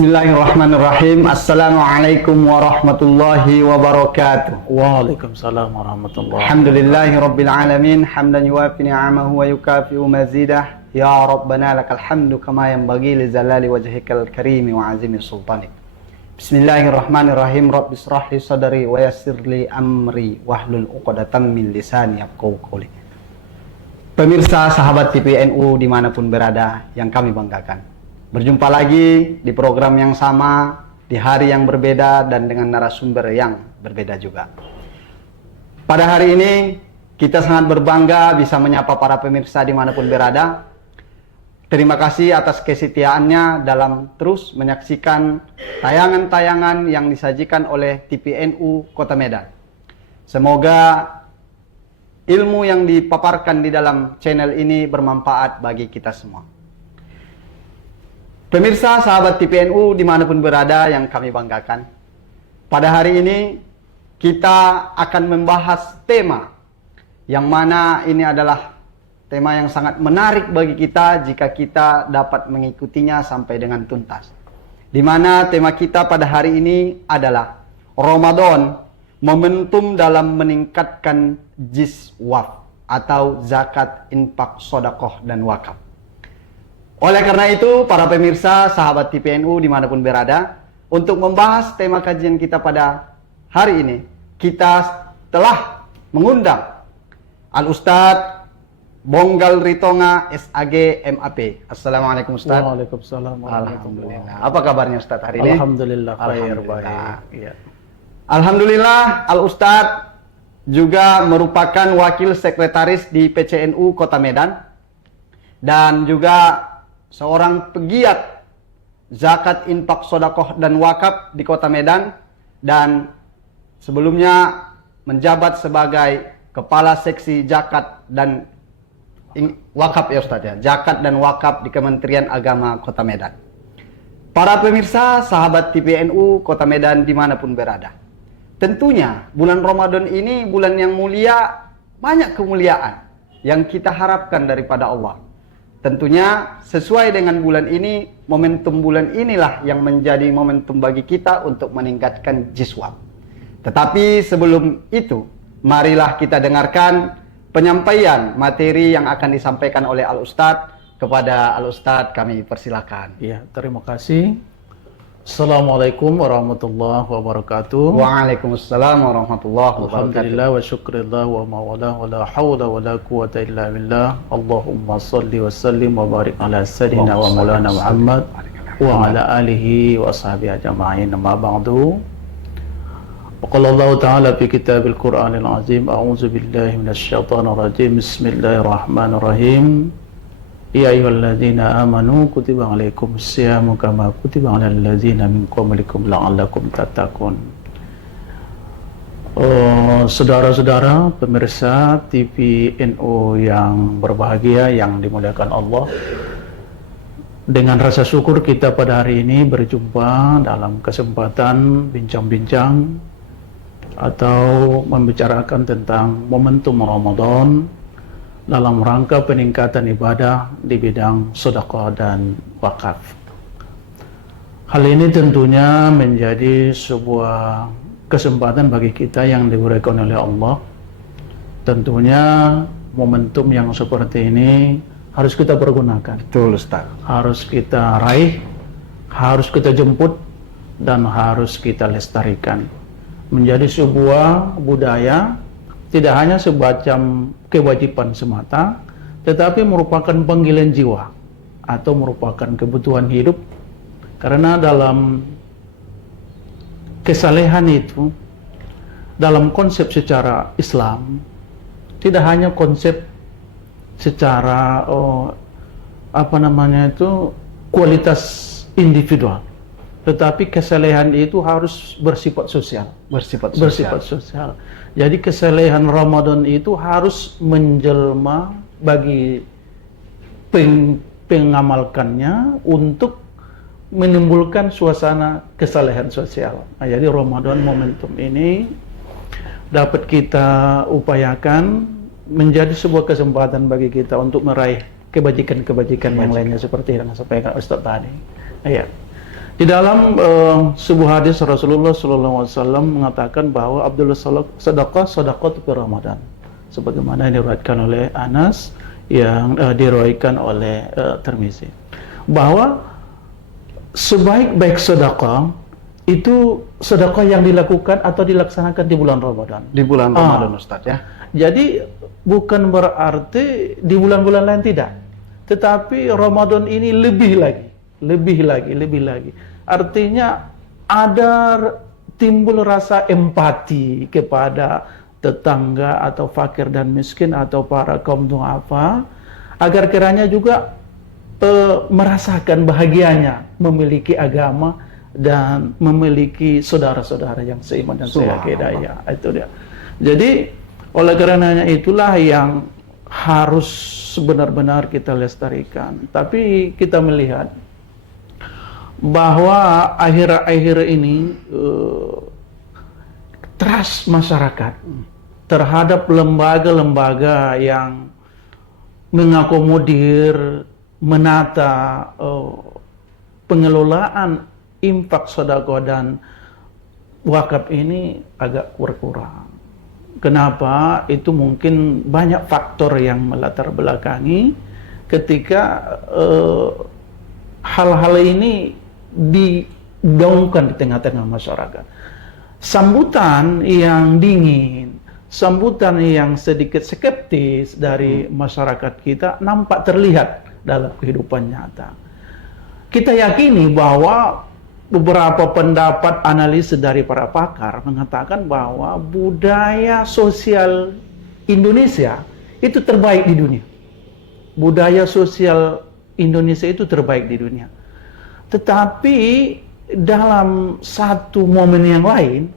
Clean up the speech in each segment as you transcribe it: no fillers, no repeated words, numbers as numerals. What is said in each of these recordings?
Bismillahirrahmanirrahim. Assalamualaikum warahmatullahi wabarakatuh. Waalaikumsalam warahmatullahi wabarakatuh. Alhamdulillahi rabbil alamin, hamdan yuwafi ni'amahu wa yukafi'u mazidah. Ya Rabbana lakal hamdu kama yanbaghi li zalali wajhikal karimi wa azimi sultanik. Bismillahirrahmanirrahim. Rabbi israh li sadri wa yassir li amri wahlul 'uqdatam min lisani yafqahu qawli. Pemirsa sahabat TPNU dimanapun berada yang kami banggakan, berjumpa lagi di program yang sama, di hari yang berbeda dan dengan narasumber yang berbeda juga. Pada hari ini kita sangat berbangga bisa menyapa para pemirsa dimanapun berada. Terima kasih atas kesetiaannya dalam terus menyaksikan tayangan-tayangan yang disajikan oleh TPNU Kota Medan. Semoga ilmu yang dipaparkan di dalam channel ini bermanfaat bagi kita semua. Pemirsa sahabat TPNU dimanapun berada yang kami banggakan, pada hari ini kita akan membahas tema yang mana ini adalah tema yang sangat menarik bagi kita jika kita dapat mengikutinya sampai dengan tuntas. Di mana tema kita pada hari ini adalah Ramadan, momentum dalam meningkatkan jiswaf atau zakat, infak, sodakoh, dan wakaf. Oleh karena itu, para pemirsa, sahabat TPNU dimanapun berada, untuk membahas tema kajian kita pada hari ini, kita telah mengundang Al-Ustadz Bonggal Ritonga, SAG, MAP. Assalamualaikum Ustadz. Waalaikumsalam warahmatullahi Alhamdulillah. Apa kabarnya Ustadz hari ini? Alhamdulillah, Alhamdulillah. Ya. Alhamdulillah, Al-Ustadz juga merupakan wakil sekretaris di PCNU Kota Medan dan juga seorang pegiat zakat, infak, sodakoh, dan wakaf di Kota Medan, dan sebelumnya menjabat sebagai Kepala Seksi Zakat dan Wakaf ya Ustaz ya, zakat dan wakaf di Kementerian Agama Kota Medan. Para pemirsa sahabat TPNU Kota Medan dimanapun berada, tentunya bulan Ramadan ini bulan yang mulia, banyak kemuliaan yang kita harapkan daripada Allah. Tentunya sesuai dengan bulan ini, momentum bulan inilah yang menjadi momentum bagi kita untuk meningkatkan jiswaf. Tetapi sebelum itu, marilah kita dengarkan penyampaian materi yang akan disampaikan oleh Al-Ustadz. Kepada Al-Ustadz kami persilakan. Ya, terima kasih. Assalamualaikum warahmatullahi wabarakatuh. Waalaikumsalam warahmatullahi wabarakatuh. Alhamdulillah wa syukrillah wa mawala wa la hawla wa la quwata illa billah. Allahumma salli wa sallim wa barik ala sayyidina wa maulana Muhammad wa ala alihi wa ashabihi ajma'in. Amma ba'du. Qala Allah Ta'ala fi kitabil Qur'anil Azim, a'udzu billahi minasy syaithanir rajim. Bismillahirrahmanirrahim. Ya ayyuhalladzina amanu kutiba alaikumus syiyamu kama kutiba alal ladzina min qablikum la'allakum tattaqun. Saudara-saudara pemirsa TPNU yang berbahagia, yang dimuliakan Allah, dengan rasa syukur kita pada hari ini berjumpa dalam kesempatan bincang-bincang atau membicarakan tentang momentum Ramadan dalam rangka peningkatan ibadah di bidang sedekah dan wakaf. Hal ini tentunya menjadi sebuah kesempatan bagi kita yang diberikan oleh Allah. Tentunya momentum yang seperti ini harus kita pergunakan. Betul Ustaz. Harus kita raih, harus kita jemput, dan harus kita lestarikan. Menjadi sebuah budaya, tidak hanya semacam kewajiban semata, tetapi merupakan panggilan jiwa atau merupakan kebutuhan hidup. Karena dalam kesalehan itu, dalam konsep secara Islam, tidak hanya konsep secara kualitas individual, tetapi kesalehan itu harus bersifat sosial. Bersifat sosial. Jadi kesalehan Ramadan itu harus menjelma bagi pengamalkannya untuk menimbulkan suasana kesalehan sosial. Nah, jadi Ramadan momentum ini dapat kita upayakan menjadi sebuah kesempatan bagi kita untuk meraih kebajikan-kebajikan yang lainnya seperti yang disampaikan Ustaz tadi. Ya. Di dalam sebuah hadis Rasulullah SAW mengatakan bahwa Abdullah sedekah itu Ramadan, sebagaimana yang diriwayatkan oleh Anas, yang diriwayatkan oleh Tirmizi, bahwa sebaik-baik sedekah itu sedekah yang dilakukan atau dilaksanakan di bulan Ramadan. Di bulan Ramadan, Ustaz ya. Jadi bukan berarti di bulan-bulan lain tidak, tetapi Ramadan ini lebih lagi. Artinya ada timbul rasa empati kepada tetangga atau fakir dan miskin atau para kaum du'afa, agar kiranya juga merasakan bahagianya memiliki agama dan memiliki saudara-saudara yang seiman dan seakidah. Itu dia. Jadi oleh karenanya itulah yang harus benar-benar kita lestarikan. Tapi kita melihat bahwa akhir-akhir ini trust masyarakat terhadap lembaga-lembaga yang mengakomodir, menata pengelolaan infak, sedekah dan wakaf ini agak kurang. Kenapa? Itu mungkin banyak faktor yang melatar belakangi ketika hal-hal ini digaungkan di tengah-tengah masyarakat. Sambutan yang dingin, sambutan yang sedikit skeptis dari masyarakat kita nampak terlihat dalam kehidupan nyata. Kita yakini bahwa beberapa pendapat analisis dari para pakar mengatakan bahwa budaya sosial Indonesia itu terbaik di dunia. Budaya sosial Indonesia itu terbaik di dunia. Tetapi dalam satu momen yang lain,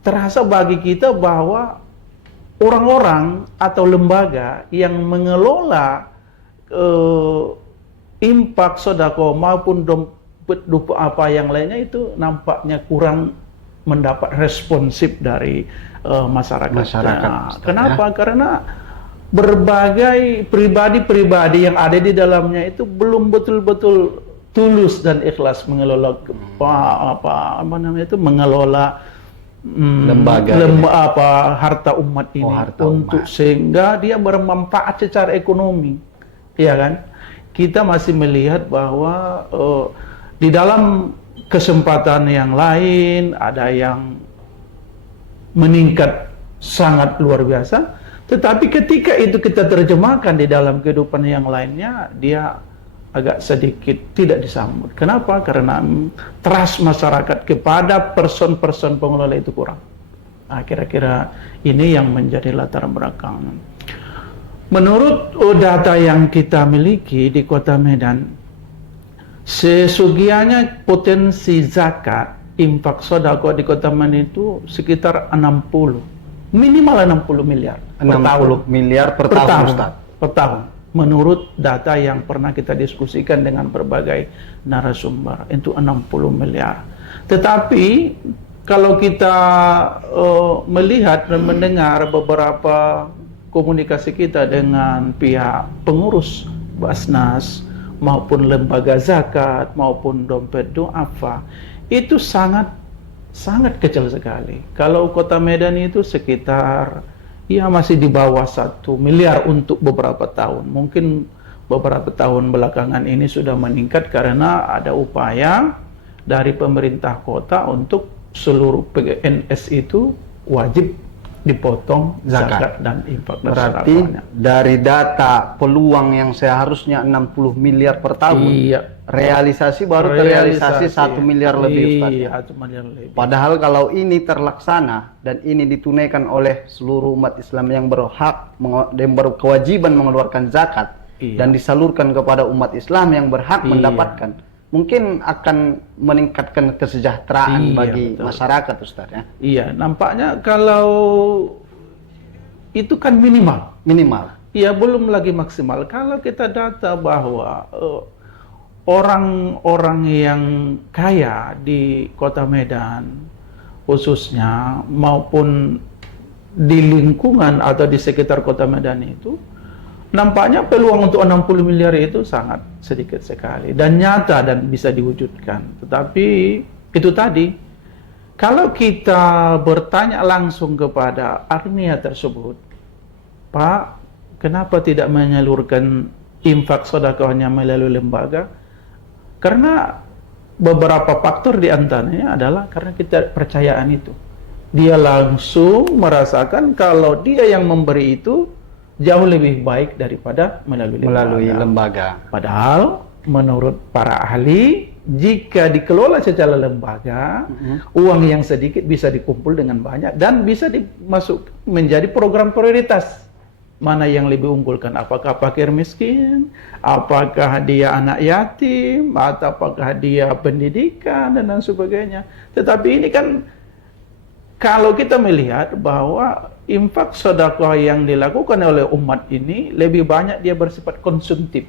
terasa bagi kita bahwa orang-orang atau lembaga yang mengelola infak, sedekah maupun dompet apa yang lainnya itu nampaknya kurang mendapat responsif dari masyarakat. Kenapa? Karena berbagai pribadi-pribadi yang ada di dalamnya itu belum betul-betul tulus dan ikhlas mengelola mengelola harta umat ini untuk sehingga dia bermanfaat secara ekonomi, ya kan? Kita masih melihat bahwa di dalam kesempatan yang lain ada yang meningkat sangat luar biasa, tetapi ketika itu kita terjemahkan di dalam kehidupan yang lainnya, dia agak sedikit tidak disambut. Kenapa? Karena trust masyarakat kepada person-person pengelola itu kurang. Nah, kira-kira ini yang menjadi latar belakang. Menurut data yang kita miliki di Kota Medan, sesungguhnya potensi zakat, infak, sedekah di Kota Medan itu sekitar 60, minimal 60 miliar. 60 miliar per tahun, Ustaz. Per tahun. Menurut data yang pernah kita diskusikan dengan berbagai narasumber, itu 60 miliar. Tetapi kalau kita melihat dan mendengar beberapa komunikasi kita dengan pihak pengurus Basnas maupun lembaga zakat maupun dompet du'afa, itu sangat kecil sekali. Kalau Kota Medan itu sekitar masih di bawah 1 miliar untuk beberapa tahun. Mungkin beberapa tahun belakangan ini sudah meningkat karena ada upaya dari pemerintah kota untuk seluruh PNS itu wajib dipotong zakat dan infak. Berarti dari data peluang yang seharusnya 60 miliar per tahun, realisasi baru terrealisasi 1 miliar lebih, Ustaz. 1 miliar lebih. Padahal kalau ini terlaksana dan ini ditunaikan oleh seluruh umat Islam yang berhak dan berkewajiban mengeluarkan zakat dan disalurkan kepada umat Islam yang berhak mendapatkan, mungkin akan meningkatkan kesejahteraan bagi masyarakat, Ustaz ya. Iya, nampaknya kalau itu kan minimal. Iya, belum lagi maksimal. Kalau kita data bahwa orang-orang yang kaya di Kota Medan khususnya maupun di lingkungan atau di sekitar Kota Medan itu nampaknya peluang untuk 60 miliar itu sangat sedikit sekali dan nyata dan bisa diwujudkan. Tetapi itu tadi, kalau kita bertanya langsung kepada armia tersebut, Pak, kenapa tidak menyalurkan infak sedekahnya melalui lembaga? Karena beberapa faktor di antaranya adalah karena kita percayaan itu. Dia langsung merasakan kalau dia yang memberi itu jauh lebih baik daripada melalui lembaga. Padahal menurut para ahli, jika dikelola secara lembaga, uang yang sedikit bisa dikumpul dengan banyak dan bisa dimasuk menjadi program prioritas. Mana yang lebih unggulkan? Apakah fakir miskin? Apakah dia anak yatim? Atau apakah dia pendidikan dan lain sebagainya? Tetapi ini kan kalau kita melihat bahwa infak sedekah yang dilakukan oleh umat ini lebih banyak dia bersifat konsumtif,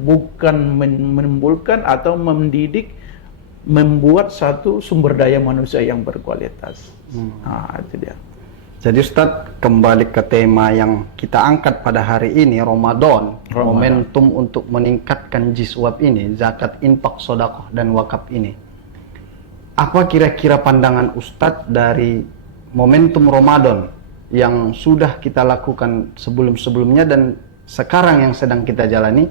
bukan menimbulkan atau mendidik, membuat satu sumber daya manusia yang berkualitas. Nah, itu dia. Jadi Ustadz, kembali ke tema yang kita angkat pada hari ini, Ramadan. Momentum untuk meningkatkan jiswab ini, zakat, infak, sedekah dan wakaf ini. Apa kira-kira pandangan Ustadz dari momentum Ramadan yang sudah kita lakukan sebelum-sebelumnya dan sekarang yang sedang kita jalani?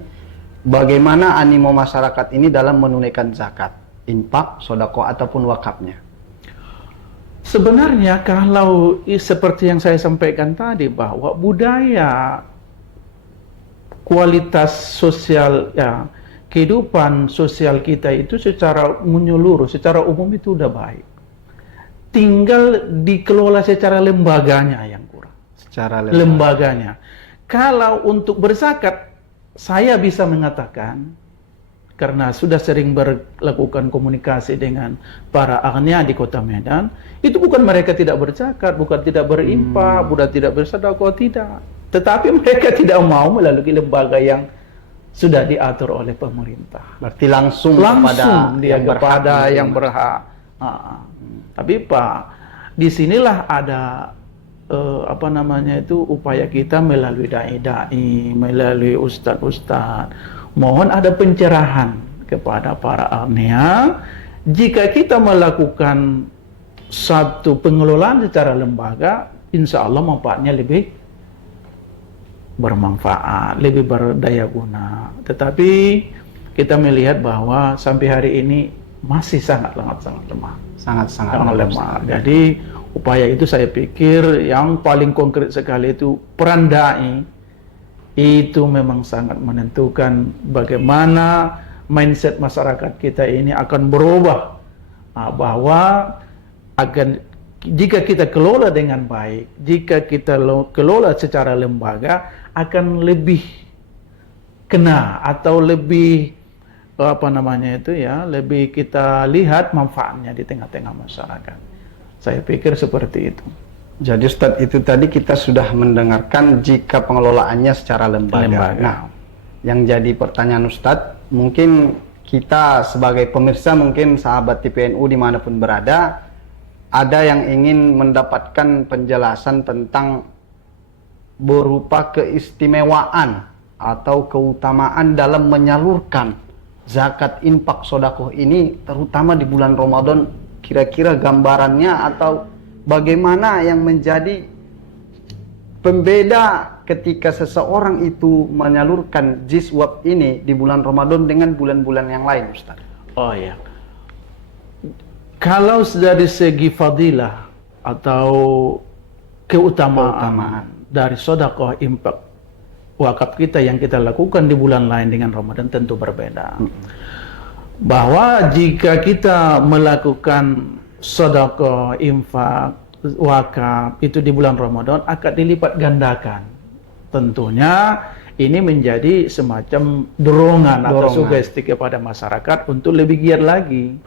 Bagaimana animo masyarakat ini dalam menunaikan zakat, infak, sedekah ataupun wakafnya? Sebenarnya kalau seperti yang saya sampaikan tadi, bahwa budaya kualitas sosial ya, kehidupan sosial kita itu secara menyeluruh, secara umum itu udah baik. Tinggal dikelola secara lembaganya yang kurang. Secara lembaganya. Kalau untuk berzakat, saya bisa mengatakan, karena sudah sering melakukan komunikasi dengan para agnia di Kota Medan, itu bukan mereka tidak berzakat, bukan tidak berinfak, bukan tidak bersedekah, tidak. Tetapi mereka tidak mau melalui lembaga yang sudah diatur oleh pemerintah. Berarti langsung kepada yang berhak. Tapi Pak, disinilah ada upaya kita melalui dai-dai, melalui ustadz-ustadz. Mohon ada pencerahan kepada para agnia. Jika kita melakukan satu pengelolaan secara lembaga, insya Allah manfaatnya lebih bermanfaat, lebih berdaya guna. Tetapi kita melihat bahwa sampai hari ini masih sangat lemah. Sangat lemah. Jadi upaya itu saya pikir yang paling konkret sekali itu peran dai. Itu memang sangat menentukan bagaimana mindset masyarakat kita ini akan berubah. Bahwa jika kita kelola dengan baik, jika kita kelola secara lembaga, akan lebih kena atau lebih lebih kita lihat manfaatnya di tengah-tengah masyarakat. Saya pikir seperti itu. Jadi Ustadz, itu tadi kita sudah mendengarkan jika pengelolaannya secara lembaga. Nah, yang jadi pertanyaan Ustadz, mungkin kita sebagai pemirsa, mungkin sahabat TPNU dimanapun berada, ada yang ingin mendapatkan penjelasan tentang berupa keistimewaan atau keutamaan dalam menyalurkan zakat, infak, sedekah ini, terutama di bulan Ramadan. Kira-kira gambarannya atau bagaimana yang menjadi pembeda ketika seseorang itu menyalurkan jiswab ini di bulan Ramadan dengan bulan-bulan yang lain, Ustaz? Oh ya, kalau dari segi fadilah atau keutamaan dari sedekah, infak, wakaf kita yang kita lakukan di bulan lain dengan Ramadan tentu berbeda. Bahwa jika kita melakukan sedekah, infak, wakaf itu di bulan Ramadan akan dilipat gandakan. Tentunya ini menjadi semacam dorongan atau sugesti kepada masyarakat untuk lebih giat lagi.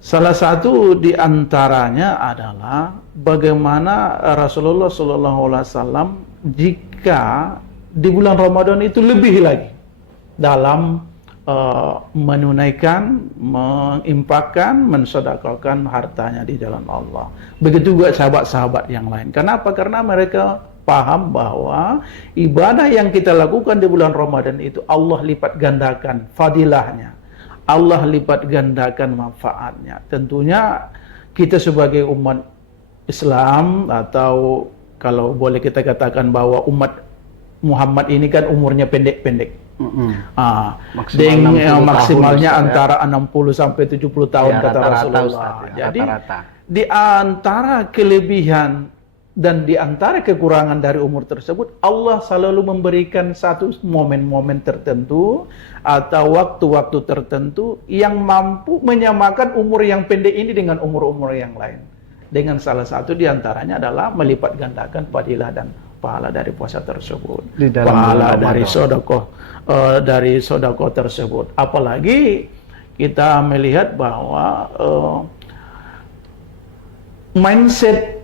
Salah satu di antaranya adalah bagaimana Rasulullah SAW jika di bulan Ramadan itu lebih lagi dalam menunaikan, menginfakkan, mensedekahkan hartanya di jalan Allah. Begitu juga sahabat-sahabat yang lain. Kenapa? Karena mereka paham bahwa ibadah yang kita lakukan di bulan Ramadan itu Allah lipat gandakan fadilahnya, Allah lipat gandakan manfaatnya. Tentunya kita sebagai umat Islam, atau kalau boleh kita katakan bahwa umat Muhammad ini kan umurnya pendek-pendek. Maksimalnya tahun, antara 60 sampai 70 tahun ya, kata rata-rata, Rasulullah. Ustaz, ya, Jadi rata-rata. di antara kelebihan dan di antara kekurangan dari umur tersebut, Allah selalu memberikan satu momen-momen tertentu atau waktu-waktu tertentu yang mampu menyamakan umur yang pendek ini dengan umur-umur yang lain. Dengan salah satu di antaranya adalah melipat gandakan fadilah dan pahala dari puasa tersebut, Di dalam pahala bulan dari sedekah tersebut. Apalagi kita melihat bahwa mindset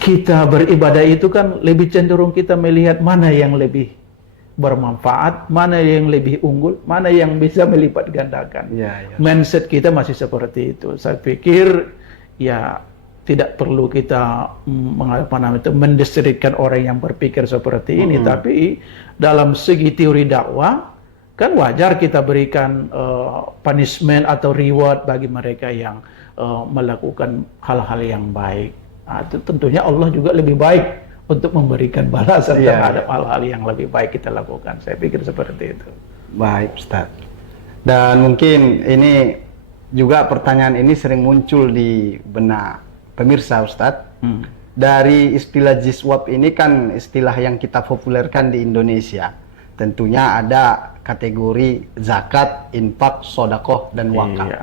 kita beribadah itu kan lebih cenderung kita melihat mana yang lebih bermanfaat, mana yang lebih unggul, mana yang bisa melipat gandakan. Ya. Mindset kita masih seperti itu. Saya pikir ya tidak perlu kita mendistrikkan orang yang berpikir seperti ini, tapi dalam segi teori dakwah kan wajar kita berikan punishment atau reward bagi mereka yang melakukan hal-hal yang baik. Nah, itu tentunya Allah juga lebih baik untuk memberikan balasan terhadap hal-hal yang lebih baik kita lakukan. Saya pikir seperti itu. Baik, Ustaz. Dan mungkin ini juga pertanyaan ini sering muncul di benak pemirsa, Ustadz. Dari istilah jiswab ini kan istilah yang kita populerkan di Indonesia. Tentunya ada kategori zakat, infak, sodakoh, dan wakaf. Iya.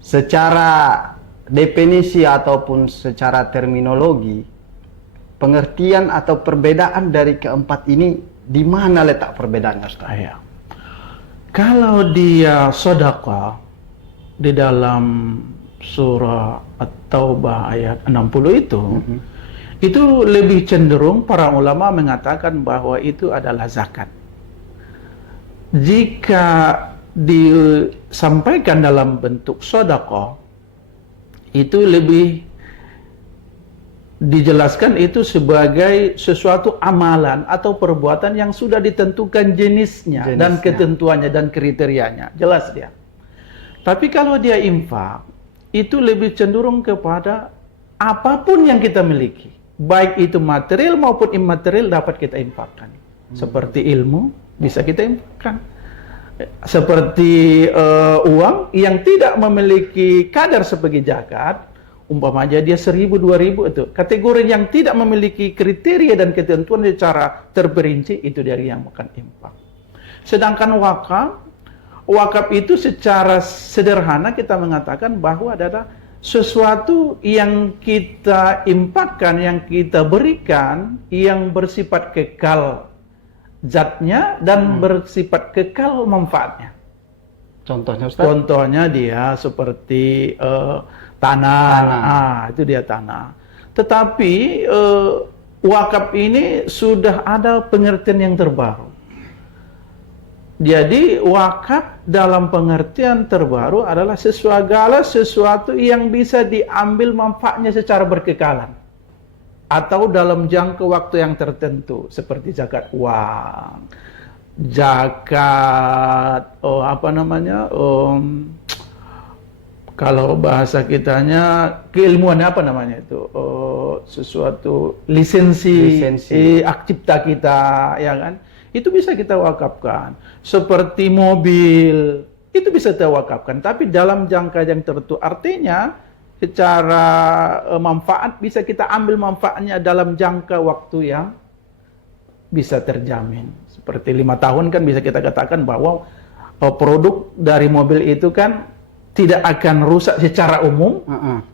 Secara definisi ataupun secara terminologi, pengertian atau perbedaan dari keempat ini, di mana letak perbedaannya, Ustaz? Iya. Kalau dia sodakoh di dalam surah At-Taubah ayat 60 itu lebih cenderung para ulama mengatakan bahwa itu adalah zakat. Jika disampaikan dalam bentuk sedekah, itu lebih dijelaskan itu sebagai sesuatu amalan atau perbuatan yang sudah ditentukan jenisnya dan ketentuannya dan kriterianya. Jelas dia. Tapi kalau dia infak, itu lebih cenderung kepada apapun yang kita miliki, baik itu material maupun imaterial dapat kita infakkan. Seperti ilmu bisa kita infakkan, seperti uang yang tidak memiliki kadar sebagai zakat, umpamanya dia 1.000, 2.000, itu kategori yang tidak memiliki kriteria dan ketentuan secara terperinci, itu dari yang makan infak. Sedangkan wakaf itu secara sederhana kita mengatakan bahwa adalah sesuatu yang kita infakkan, yang kita berikan, yang bersifat kekal zatnya dan bersifat kekal manfaatnya. Contohnya, Ustaz? Contohnya dia seperti tanah. Itu dia tanah. Tetapi wakaf ini sudah ada pengertian yang terbaru. Jadi wakaf dalam pengertian terbaru adalah segala sesuatu yang bisa diambil manfaatnya secara berkekalan atau dalam jangka waktu yang tertentu, seperti zakat uang, zakat kalau bahasa kitanya keilmuan apa namanya itu, sesuatu lisensi hak cipta kita, ya kan? Itu bisa kita wakafkan. Seperti mobil, itu bisa kita wakafkan. Tapi dalam jangka yang tertentu. Artinya, secara manfaat bisa kita ambil manfaatnya dalam jangka waktu yang bisa terjamin. Seperti 5 tahun kan bisa kita katakan bahwa produk dari mobil itu kan tidak akan rusak secara umum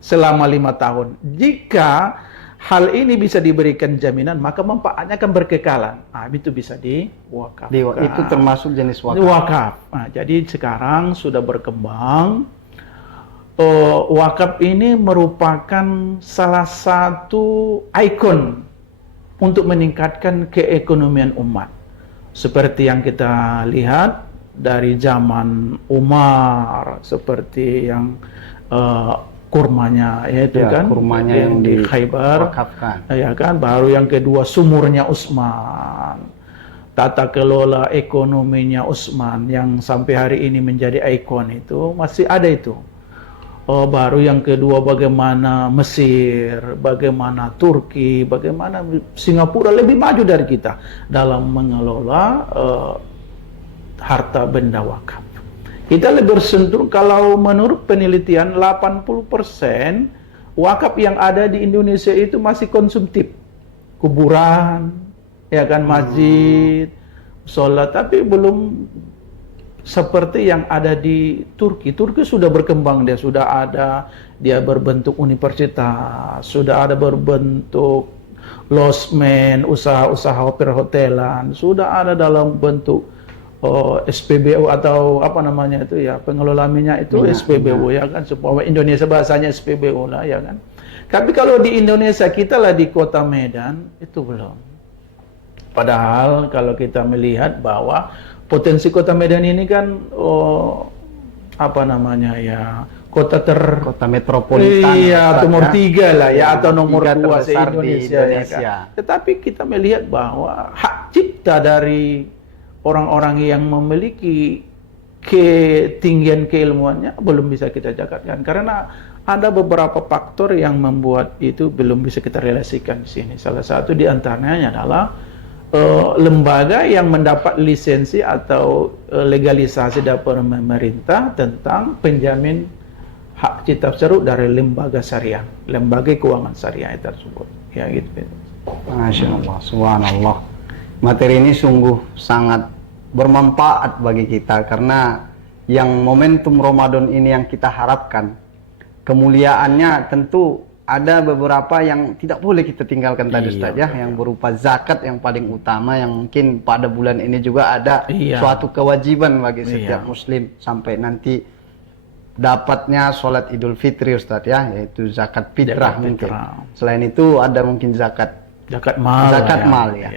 selama 5 tahun. Jika hal ini bisa diberikan jaminan, maka manfaatnya akan berkekalan. Nah, itu bisa diwakafkan. Itu termasuk jenis wakaf. Wakaf. Nah, jadi sekarang sudah berkembang. Wakaf ini merupakan salah satu ikon untuk meningkatkan keekonomian umat. Seperti yang kita lihat dari zaman Umar, seperti yang kurmanya, yaitu Ya, kan kurmanya yang di Khaybar, diwakafkan. ya kan. Baru yang kedua sumurnya Utsman, tata kelola ekonominya Utsman yang sampai hari ini menjadi ikon itu masih ada itu. Oh, baru yang kedua bagaimana Mesir, bagaimana Turki, bagaimana Singapura lebih maju dari kita dalam mengelola harta benda wakaf. Kita lebih bersentuh, kalau menurut penelitian 80% wakaf yang ada di Indonesia itu masih konsumtif. Kuburan, ya kan, masjid, sholat, tapi belum seperti yang ada di Turki. Turki sudah berkembang, dia berbentuk universitas, sudah ada berbentuk losmen, usaha-usaha hotel-hotelan, sudah ada dalam bentuk SPBU atau apa namanya itu ya, pengelola minyak itu SPBU ya kan, supaya Indonesia bahasanya SPBU lah ya kan. Tapi kalau di Indonesia kita lah di Kota Medan itu belum. Padahal kalau kita melihat bahwa potensi Kota Medan ini kan apa namanya ya, kota metropolitan, iya, Ustaz, nomor ya. 3 lah ya, atau nomor 2 terbesar di se-Indonesia ya kan. Tetapi kita melihat bahwa hak cipta dari orang-orang yang memiliki ketinggian keilmuannya belum bisa kita jakatkan, karena ada beberapa faktor yang membuat itu belum bisa kita relasikan di sini. Salah satu di antaranya adalah lembaga yang mendapat lisensi atau legalisasi dari pemerintah tentang penjamin hak cipta ceruk dari lembaga syariah, lembaga keuangan syariah tersebut. Ya gitu. Masya Allah, subhanallah. Materi ini sungguh sangat bermanfaat bagi kita, karena yang momentum Ramadan ini yang kita harapkan, kemuliaannya tentu ada beberapa yang tidak boleh kita tinggalkan tadi, Ustaz, ya, yang berupa zakat yang paling utama, yang mungkin pada bulan ini juga ada suatu kewajiban bagi setiap muslim sampai nanti dapatnya sholat Idul Fitri, Ustaz, ya, yaitu zakat fitrah mungkin. Selain itu ada mungkin zakat mal ya.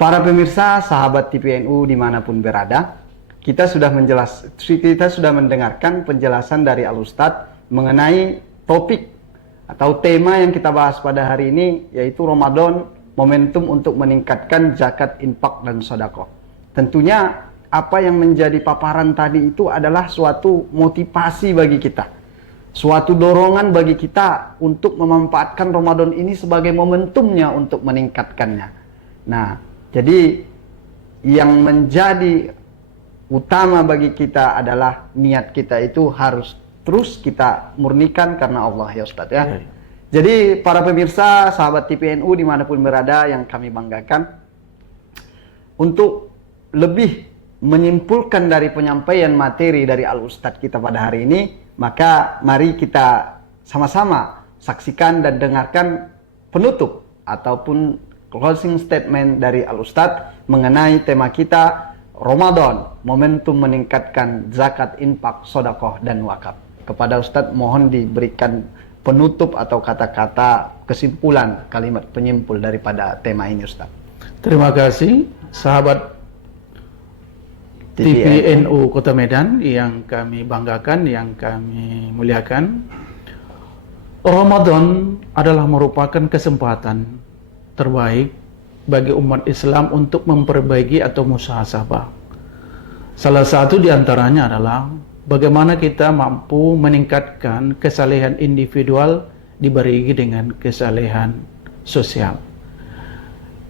Para pemirsa, sahabat TPNU dimanapun berada, kita sudah mendengarkan penjelasan dari Al-Ustadz mengenai topik atau tema yang kita bahas pada hari ini, yaitu Ramadan, momentum untuk meningkatkan zakat, infak, dan sedekah. Tentunya apa yang menjadi paparan tadi itu adalah suatu motivasi bagi kita, suatu dorongan bagi kita untuk memanfaatkan Ramadan ini sebagai momentumnya untuk meningkatkannya. Nah, jadi yang menjadi utama bagi kita adalah niat kita itu harus terus kita murnikan karena Allah, ya Ustaz, ya. Jadi para pemirsa, sahabat TPNU dimanapun berada yang kami banggakan, untuk lebih menyimpulkan dari penyampaian materi dari Al-Ustadz kita pada hari ini, maka mari kita sama-sama saksikan dan dengarkan penutup ataupun closing statement dari Al-Ustadz mengenai tema kita, Ramadan, momentum meningkatkan zakat, infak, sedekah, dan wakaf. Kepada Ustadz mohon diberikan penutup atau kata-kata kesimpulan, kalimat penyimpul daripada tema ini, Ustadz. Terima kasih sahabat TPNU Kota Medan yang kami banggakan, yang kami muliakan. Ramadan adalah merupakan kesempatan terbaik bagi umat Islam untuk memperbaiki atau muhasabah. Salah satu di antaranya adalah bagaimana kita mampu meningkatkan kesalehan individual dibarengi dengan kesalehan sosial.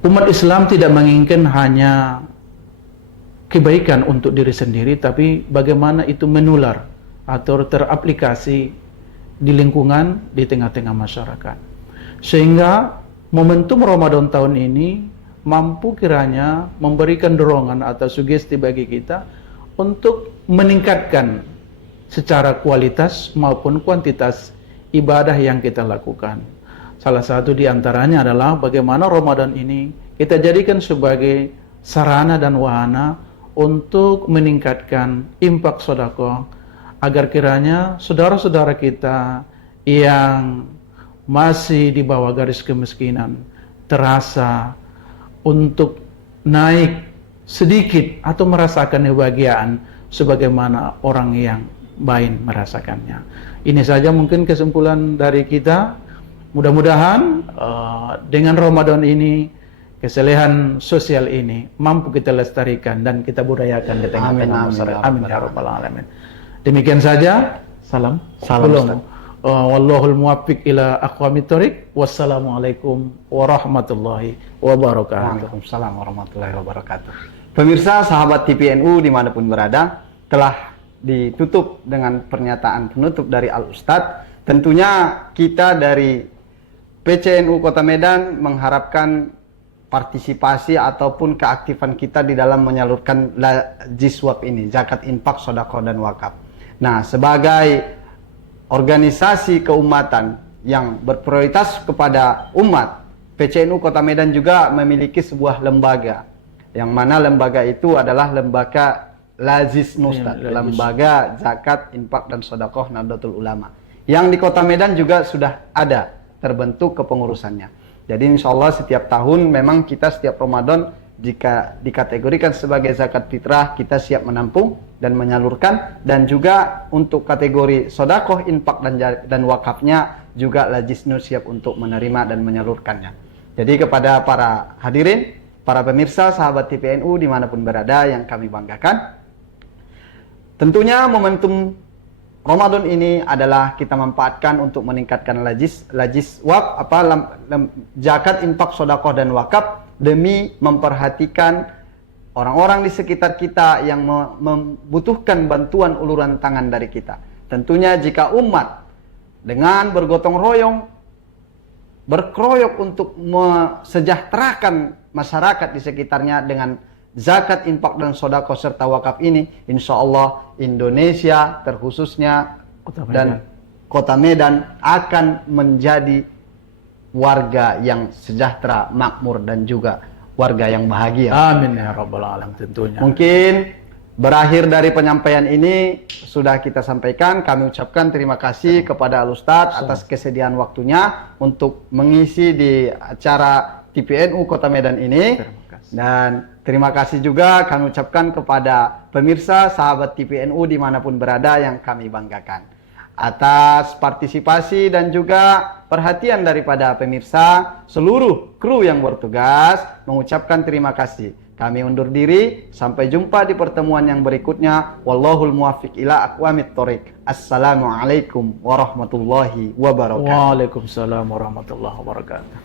Umat Islam tidak menginginkan hanya kebaikan untuk diri sendiri, tapi bagaimana itu menular atau teraplikasi di lingkungan, di tengah-tengah masyarakat. Sehingga momentum Ramadan tahun ini mampu kiranya memberikan dorongan atau sugesti bagi kita untuk meningkatkan secara kualitas maupun kuantitas ibadah yang kita lakukan. Salah satu di antaranya adalah bagaimana Ramadan ini kita jadikan sebagai sarana dan wahana untuk meningkatkan infak sedekah, agar kiranya saudara-saudara kita yang masih di bawah garis kemiskinan terasa untuk naik sedikit atau merasakan kebahagiaan sebagaimana orang yang bain merasakannya. Ini saja mungkin kesimpulan dari kita. Mudah-mudahan dengan Ramadan ini, kesalehan sosial ini mampu kita lestarikan dan kita budayakan di tengah-tengah masyarakat. Amin ya rabbal alamin. Demikian saja. Salam. Salam, Ustaz. Wallahul muwaffiq ila aqwamit thoriq. Wassalamualaikum warahmatullahi wabarakatuh. Waalaikumsalam warahmatullahi wabarakatuh. Pemirsa sahabat TPNU dimanapun berada, telah ditutup dengan pernyataan penutup dari Al Ustadz. Tentunya kita dari PCNU Kota Medan mengharapkan partisipasi ataupun keaktifan kita di dalam menyalurkan jiswab ini, zakat, infak, sedekah dan wakaf. Nah, sebagai organisasi keumatan yang berprioritas kepada umat, PCNU Kota Medan juga memiliki sebuah lembaga, yang mana lembaga itu adalah lembaga Lazis Nustad, lembaga zakat, infak dan sedekah Nahdlatul Ulama, yang di Kota Medan juga sudah ada terbentuk kepengurusannya. Jadi insya Allah setiap tahun memang kita setiap Ramadan jika dikategorikan sebagai zakat fitrah, kita siap menampung dan menyalurkan, dan juga untuk kategori sedekah, infak dan wakafnya juga Lajisnu siap untuk menerima dan menyalurkannya. Jadi kepada para hadirin, para pemirsa sahabat TPNU dimanapun berada yang kami banggakan, tentunya momentum Ramadan ini adalah kita manfaatkan untuk meningkatkan lajiswab, zakat, infak, sedekah dan wakaf, demi memperhatikan orang-orang di sekitar kita yang membutuhkan bantuan uluran tangan dari kita. Tentunya jika umat dengan bergotong royong, berkeroyok untuk mesejahterakan masyarakat di sekitarnya dengan zakat, infak dan sedekah serta wakaf ini, insya Allah Indonesia terkhususnya Kota Medan akan menjadi warga yang sejahtera, makmur dan juga warga yang bahagia. Amin ya rabbal alamin. Tentunya. Mungkin berakhir dari penyampaian ini sudah kita sampaikan. Kami ucapkan terima kasih kepada Al Ustadz atas kesediaan waktunya untuk mengisi di acara TPNU Kota Medan ini. Dan terima kasih juga kami ucapkan kepada pemirsa sahabat TPNU dimanapun berada yang kami banggakan atas partisipasi dan juga perhatian daripada pemirsa. Seluruh kru yang bertugas mengucapkan terima kasih. Kami undur diri, sampai jumpa di pertemuan yang berikutnya. Wallahul muwaffiq ila aqwamit thoriq. Assalamualaikum warahmatullahi wabarakatuh. Waalaikumsalam warahmatullahi wabarakatuh.